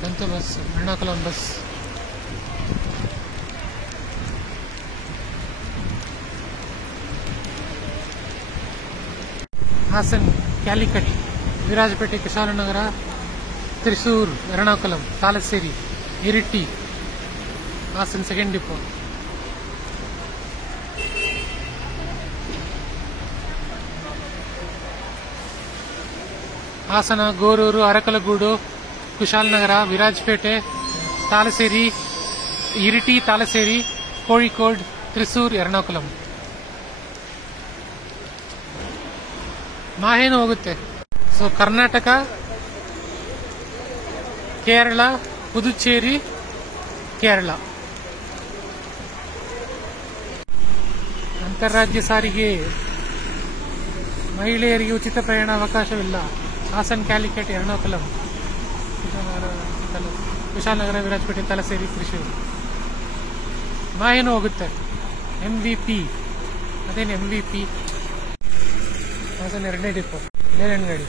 ಬಂತು bus, Ernakulam bus. Hassan, Calicut, Virajpet, Kushalnagar, Thrissur, Ernakulam, Thalassery, Iritty, Hassan second depot. Hassan, Gorur, Arkalgud, Kushalnagar, Virajpet, Thalassery, Iritty, Thalassery, Kozhikode, Thrissur, Ernakulam. ಮಾಹೇನು ಹೋಗುತ್ತೆ. ಸೊ ಕರ್ನಾಟಕ, ಕೇರಳ, ಪುದುಚೇರಿ, ಕೇರಳ. ಅಂತಾರಾಜ್ಯ ಸಾರಿಗೆ, ಮಹಿಳೆಯರಿಗೆ ಉಚಿತ ಪ್ರಯಾಣ ಅವಕಾಶವಿಲ್ಲ. ಹಾಸನ್, ಕ್ಯಾಲಿಕಟ್, ಎರ್ನಾಕುಲಂ, ಕುಶಾಲನಗರ, ವಿರಾಜಪೇಟೆ, ತಲಸೇರಿ, ತ್ರಿಶೂರ್. ಮಾಹೇನು ಹೋಗುತ್ತೆ. MVP, ಅದೇನು MVP? ಹಾಸನ್ ಎರಡನೇ ಡಿಪೋ, ನೇರಳೆ ಗಾಡಿ.